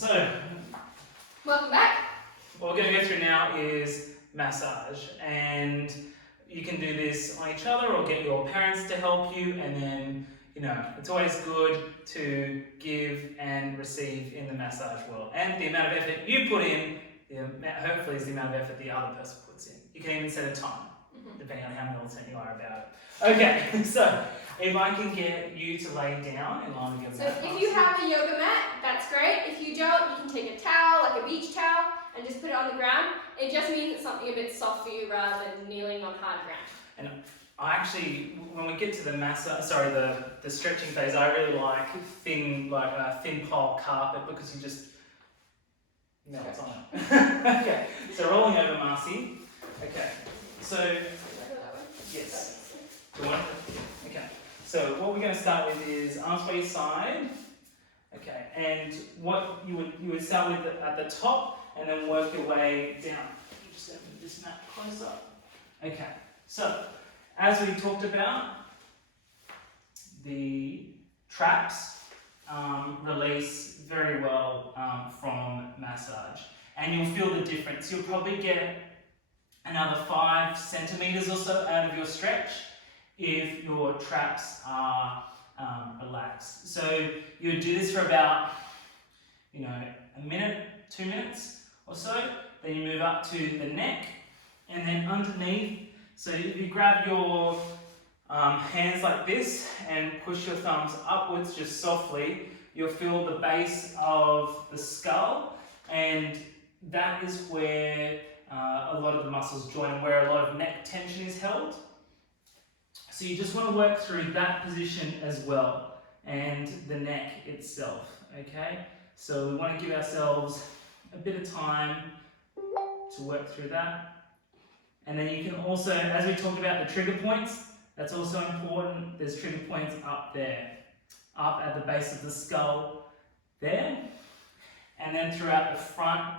So, Welcome back. what we're going to go through now is massage, and you can do this on each other or get your parents to help you, and then, it's always good to give and receive in the massage world. And the amount of effort you put in, hopefully, is the amount of effort the other person puts in. You can even set a time, depending on how militant you are about it. Okay, so if I can get you to lay down in line with your mat. So if you have a yoga mat, that's great. If you don't, you can take a towel, like a beach towel, and just put it on the ground. It just means it's something a bit soft for you rather than kneeling on hard ground. And I actually, when we get to the the stretching phase, I really like thin pile carpet because you just melt on it. Okay, so rolling over, Marcy. Okay, so yes. Do you want it? Okay. So what we're going to start with is arms by your side. Okay, and what you would start with at the top and then work your way down. Just open this mat close up. Okay, so as we talked about, the traps release very well from massage, and you'll feel the difference. You'll probably get another 5 centimeters or so out of your stretch if your traps are relaxed. So you would do this for about, a minute, 2 minutes or so. Then you move up to the neck, and then underneath. So if you grab your hands like this and push your thumbs upwards just softly, you'll feel the base of the skull, and that is where a lot of the muscles join and where a lot of neck tension is held. So you just want to work through that position as well, and the neck itself, okay? So we want to give ourselves a bit of time to work through that. And then you can also, as we talked about the trigger points, that's also important. There's trigger points up there, up at the base of the skull there, and then throughout the front,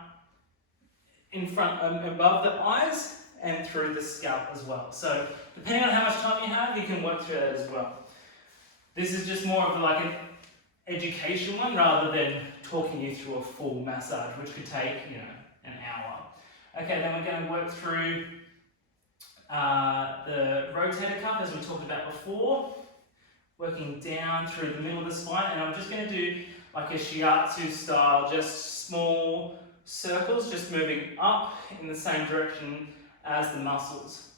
above the eyes, and through the scalp as well. So depending on how much time you have, you can work through that as well. This is just more of like an education one rather than talking you through a full massage, which could take, an hour. Okay, then we're going to work through the rotator cuff, as we talked about before, working down through the middle of the spine, and I'm just going to do like a shiatsu style, just small circles, just moving up in the same direction as the muscles.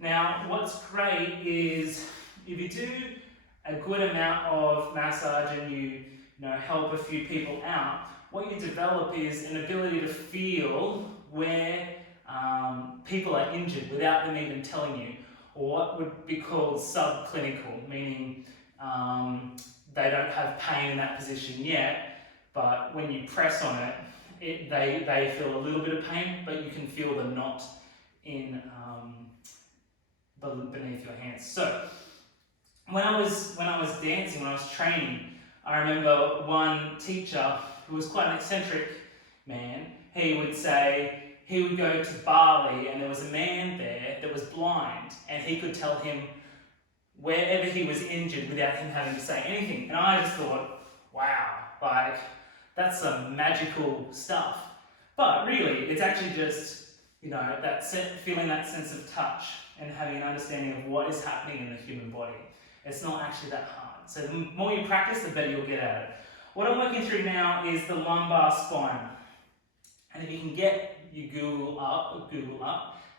Now, what's great is if you do a good amount of massage and you help a few people out, what you develop is an ability to feel where people are injured without them even telling you, or what would be called subclinical, meaning they don't have pain in that position yet, but when you press on it, they feel a little bit of pain, but you can feel the knot in beneath your hands. So when I was dancing, when I was training, I remember one teacher who was quite an eccentric man. He would go to Bali, and there was a man there that was blind, and he could tell him wherever he was injured without him having to say anything. And I just thought, wow, like that's some magical stuff. But really, it's actually just feeling that sense of touch and having an understanding of what is happening in the human body. It's not actually that hard. So the more you practice, the better you'll get at it. What I'm working through now is the lumbar spine. And if you can you Google up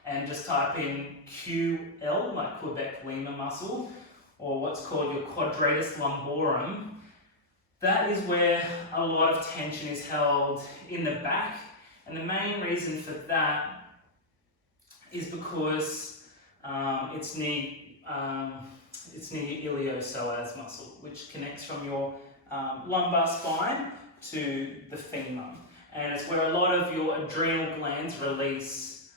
and just type in QL, like Quebec lemur muscle, or what's called your quadratus lumborum. That is where a lot of tension is held in the back. And the main reason for that is because it's near your iliopsoas muscle, which connects from your lumbar spine to the femur. And it's where a lot of your adrenal glands release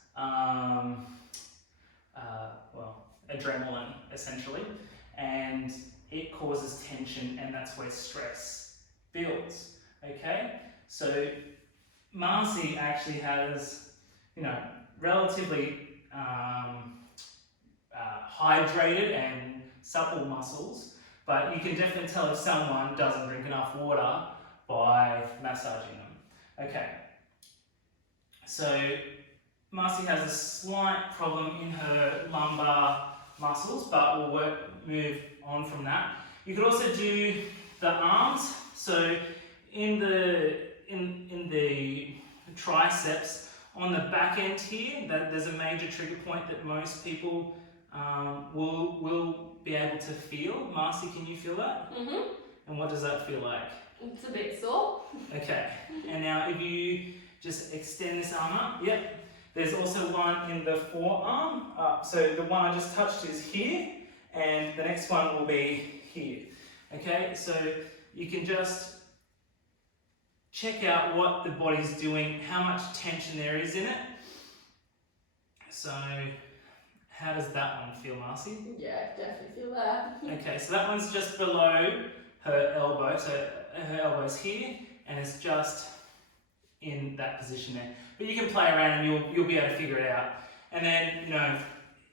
adrenaline, essentially, and it causes tension, and that's where stress builds. Okay, so Marcy actually has, relatively hydrated and supple muscles, but you can definitely tell if someone doesn't drink enough water by massaging them. Okay. So Marcy has a slight problem in her lumbar muscles, but we'll move on from that. You could also do the arms. So in the triceps, on the back end here, there's a major trigger point that most people will be able to feel. Marcy, can you feel that? Mm-hmm. And what does that feel like? It's a bit sore. Okay. And now if you just extend this arm up, yep. There's also one in the forearm. So the one I just touched is here, and the next one will be here. Okay, so you can just check out what the body's doing, how much tension there is in it. So how does that one feel, Marcy? Yeah, definitely feel that. Okay, so that one's just below her elbow. So her elbow's here, and it's just in that position there. But you can play around and you'll be able to figure it out. And then, you know,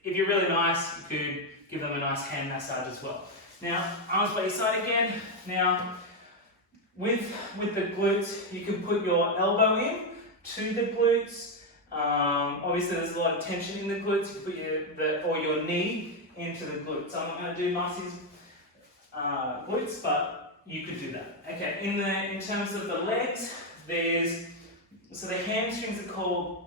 if you're really nice, you could give them a nice hand massage as well. Now, arms by your side again. Now, with the glutes, you can put your elbow in to the glutes. Obviously, there's a lot of tension in the glutes. You can put your knee into the glutes. I'm not going to do Marcy's glutes, but you could do that. Okay. In terms of the legs, so the hamstrings are called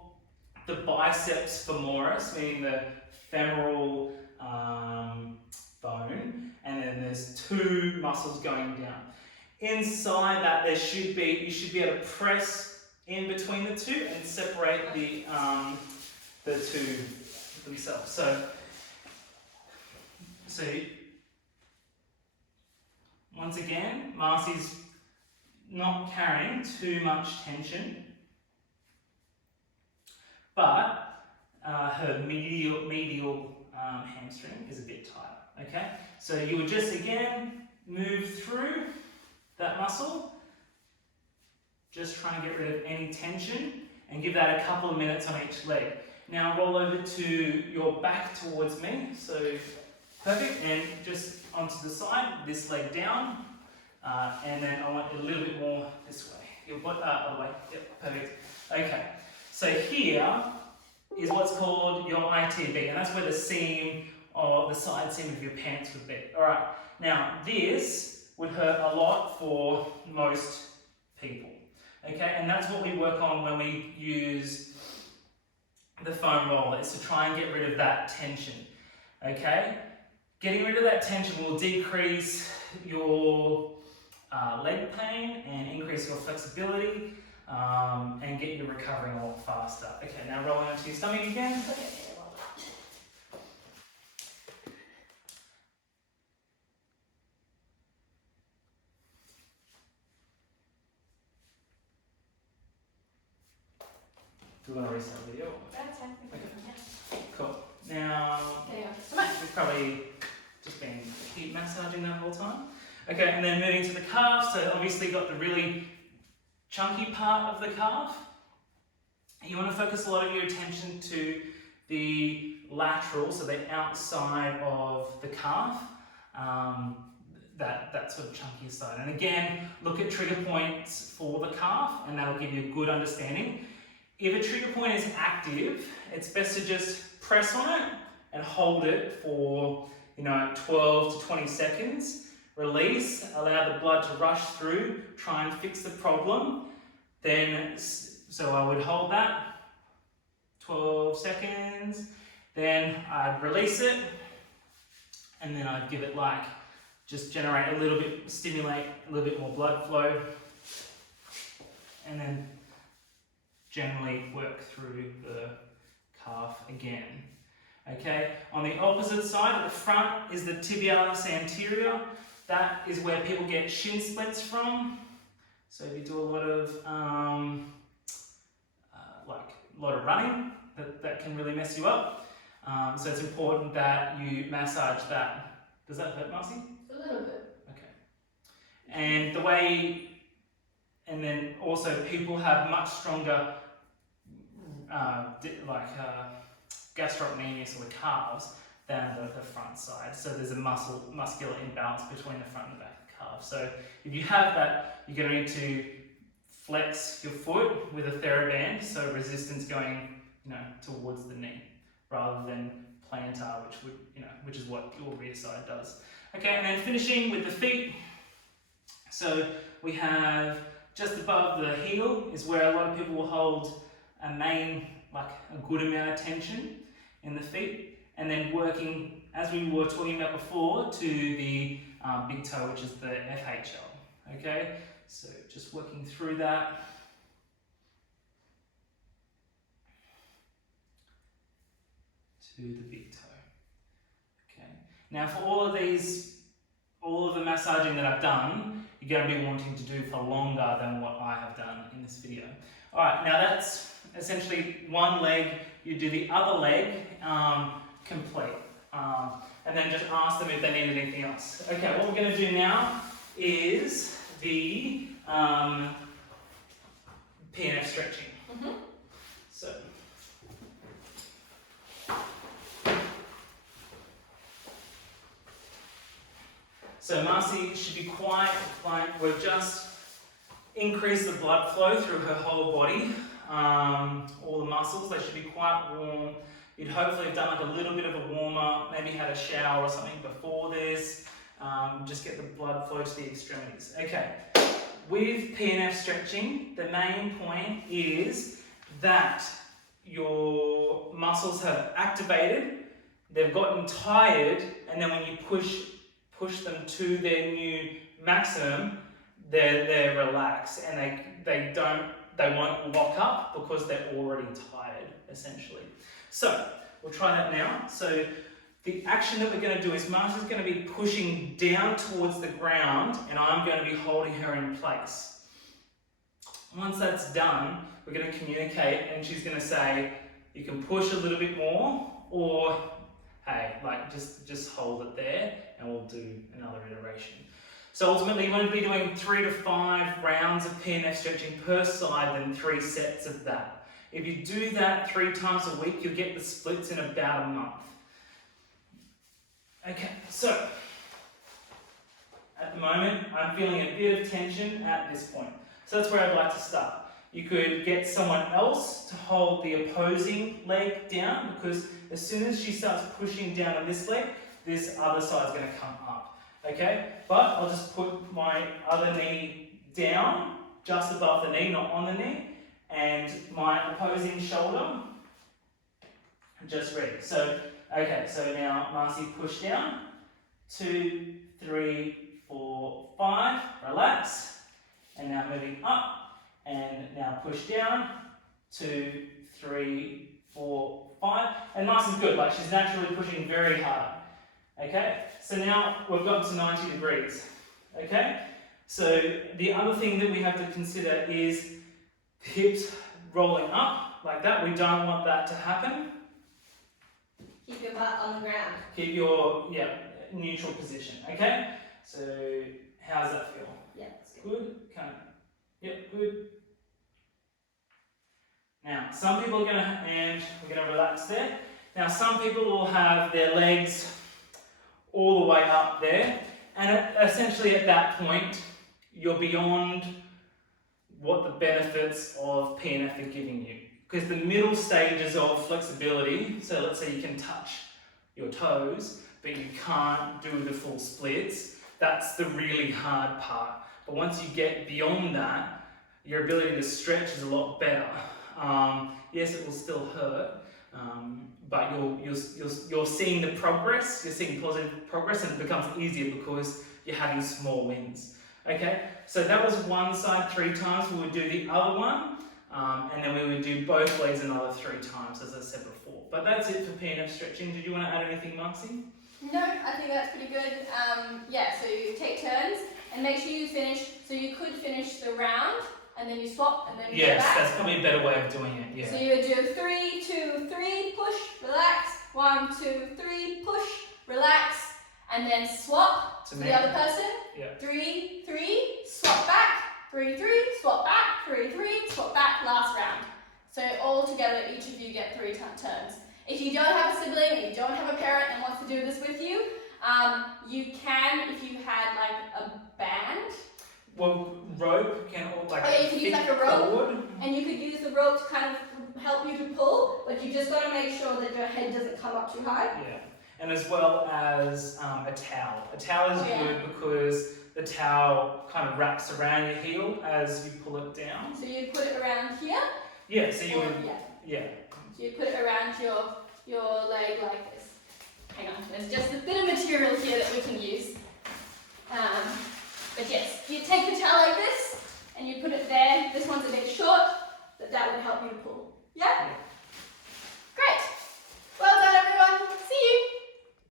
the biceps femoris, meaning the femoral bone, and then there's two muscles going down. Inside that, you should be able to press in between the two and separate the two themselves. So once again, Marcy's not carrying too much tension, but her medial hamstring is a bit tight. Okay, so you would just again move through that muscle, just try and get rid of any tension, and give that a couple of minutes on each leg. Now roll over to your back towards me, so perfect, and just onto the side, this leg down, and then I want a little bit more this way. Your butt, other way, yep, perfect. Okay, so here is what's called your ITB, and that's where the seam or the side seam of your pants would be. All right, now this would hurt a lot for most people. Okay, and that's what we work on when we use the foam roller, is to try and get rid of that tension. Okay, getting rid of that tension will decrease your leg pain and increase your flexibility and get you recovering a lot faster. Okay, now rolling onto your stomach again. Do you want to restart the video? That's fine. Okay. Cool. Now, Yeah. we've probably just been heat massaging that whole time. Okay, and then moving to the calf. So obviously got the really chunky part of the calf. You want to focus a lot of your attention to the lateral, so the outside of the calf, that sort of chunky side. And again, look at trigger points for the calf, and that'll give you a good understanding. If a trigger point is active, it's best to just press on it and hold it for 12 to 20 seconds. Release, allow the blood to rush through, try and fix the problem. Then, so I would hold that 12 seconds, then I'd release it, and then I'd give it just generate a little bit, stimulate a little bit more blood flow, and then generally work through the calf again. Okay, on the opposite side, at the front is the tibialis anterior. That is where people get shin splints from. So if you do a lot of running, that can really mess you up. So it's important that you massage that. Does that hurt, Marcy? A little bit. Okay. And then also people have much stronger gastrocnemius, or the calves, than the front side. So there's a muscular imbalance between the front and the back of the calf. So if you have that, you're going to need to flex your foot with a TheraBand, so resistance going, towards the knee, rather than plantar, which is what your rear side does. Okay, and then finishing with the feet. So we have just above the heel is where a lot of people will hold a good amount of tension in the feet, and then working, as we were talking about before, to the big toe, which is the FHL. Okay, so just working through that. To the big toe. Okay. Now for all of the massaging that I've done, you're going to be wanting to do for longer than what I have done in this video. Alright, now that's essentially one leg. You do the other leg complete. And then just ask them if they need anything else. Okay, what we're going to do now is the PNF stretching. So Marcy should be quite, we've just increased the blood flow through her whole body. All the muscles, they should be quite warm. You'd hopefully have done a little bit of a warm up, maybe had a shower or something before this. Just get the blood flow to the extremities. Okay, with PNF stretching, the main point is that your muscles have activated, they've gotten tired, and then when you push them to their new maximum, they're relaxed, and they won't lock up because they're already tired, essentially. So we'll try that now. So the action that we're going to do is Marcia's going to be pushing down towards the ground, and I'm going to be holding her in place. Once that's done, we're going to communicate, and she's going to say, you can push a little bit more, or hey, just hold it there, and we'll do another iteration. So ultimately, you want to be doing 3 to 5 rounds of PNF stretching per side, then 3 sets of that. If you do that 3 times a week, you'll get the splits in about a month. Okay, so at the moment, I'm feeling a bit of tension at this point. So that's where I'd like to start. You could get someone else to hold the opposing leg down, because as soon as she starts pushing down on this leg, this other side is going to come up. Okay, but I'll just put my other knee down, just above the knee, not on the knee, and my opposing shoulder just ready. So, okay, so now Marcy, push down, 2, 3, 4, 5, relax, and now moving up, and now push down, 2, 3, 4, 5, and Marcy's good, she's naturally pushing very hard. Okay, so now we've got to 90 degrees. Okay, so the other thing that we have to consider is the hips rolling up like that. We don't want that to happen. Keep your butt on the ground. Keep your neutral position. Okay, so how does that feel? Yeah, that's good. Good. Okay. Yep, good. Now, some people are and we're going to relax there. Now, some people will have their legs all the way up there, and essentially at that point, you're beyond what the benefits of PNF are giving you. Because the middle stages of flexibility, so let's say you can touch your toes, but you can't do the full splits, that's the really hard part. But once you get beyond that, your ability to stretch is a lot better. Yes, it will still hurt, but you're seeing the progress, you're seeing positive progress, and it becomes easier because you're having small wins. Okay, so that was one side 3 times. We would do the other one, and then we would do both legs another 3 times, as I said before. But that's it for PNF stretching. Did you want to add anything, Marcy? No, I think that's pretty good. So you take turns and make sure you finish. So you could finish the round, and then you swap, and then you go back. Yes, that's probably a better way of doing it, yeah. So you would do 3, 2, 3, push, relax, 1, 2, 3, push, relax, and then swap to the other person. Yeah. 3, 3, swap back, 3, 3, swap back, 3, 3, swap back, last round. So all together, each of you get 3 turns. If you don't have a sibling, or you don't have a parent and wants to do this with you, you can, if you had a band. Well, rope can like Oh, yeah, you could use like a rope. cord. And you could use the rope to kind of help you to pull, but you just got to make sure that your head doesn't come up too high. Yeah, and as well as a towel. A towel is good because the towel kind of wraps around your heel as you pull it down. So you put it around here. Yeah, so you would. Yeah. So you put it around your leg like this. Hang on, there's just a bit of material here that we can use. But yes, you take the towel like this and you put it there. This one's a bit short, but that would help you to pull. Yeah? Yeah.